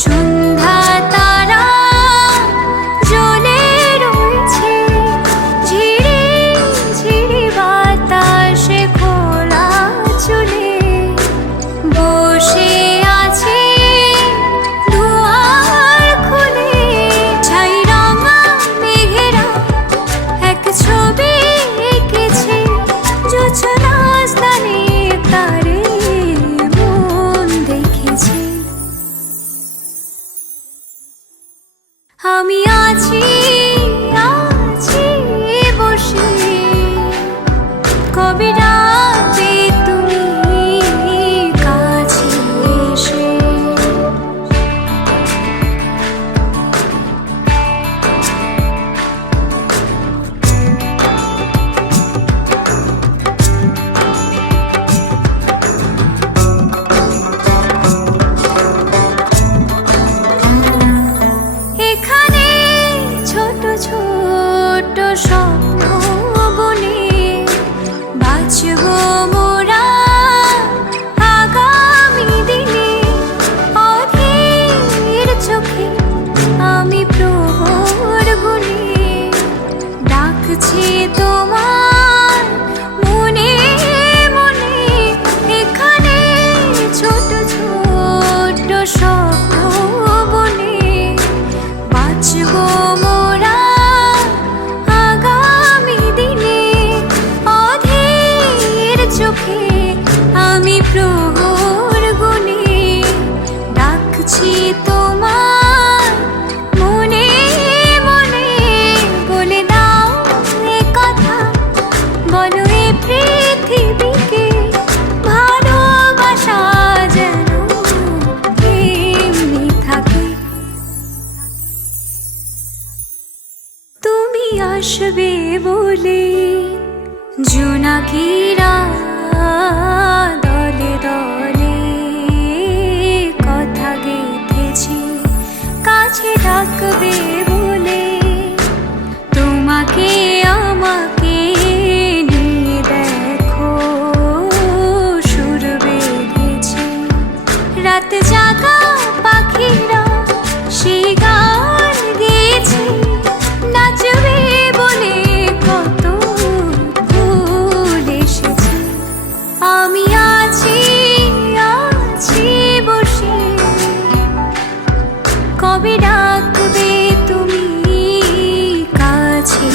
সন্ধ্যা তারা জ্বলে রয়েছে, ঝিরি ঝিরি বাতাসে খোলা চুলে বসে আছে দুয়ার খুলে। ছাই রঙা মেঘেরা এক ছবি এঁকেছে, জোছনা স্থানে তারে মন দেখেছে। আমি আছি আছি বসে, কবে রাতে তুমি কাছে এসে। এখানে ছোট ছোট স্বপ্ন বনে বাঁচব মোরা আগামী দিনে। অধীর চোখে আমি প্রহর গুনে ডাকছি তোমার মনে মনে। এখানে ছোট ছোট স্বপ্ন বনে বাঁচব মোরা আগামী দিনে। অধীর চোখে আমি প্রহর গুনে ডাকছি তোমার মনে মনে। বলে দাও এ কথা, বলো এ পৃথিবীকে, ভালোবাসা যেন এমনি থাকে। তুমি আসবে বলে জোনাকিরা দলে দলে কথা গেঁথেছে, কাছে ডাকবে বলে তোমাকে আমাকে নিয়ে দেখো সুর বেঁধেছে। রাত জাগা পাখিরা সেই গান গেয়েছে, নাচবে বলে কত ফুল এসেছে। আমি আছি আছি বসে, কবে ডাকবে তুমি কাছে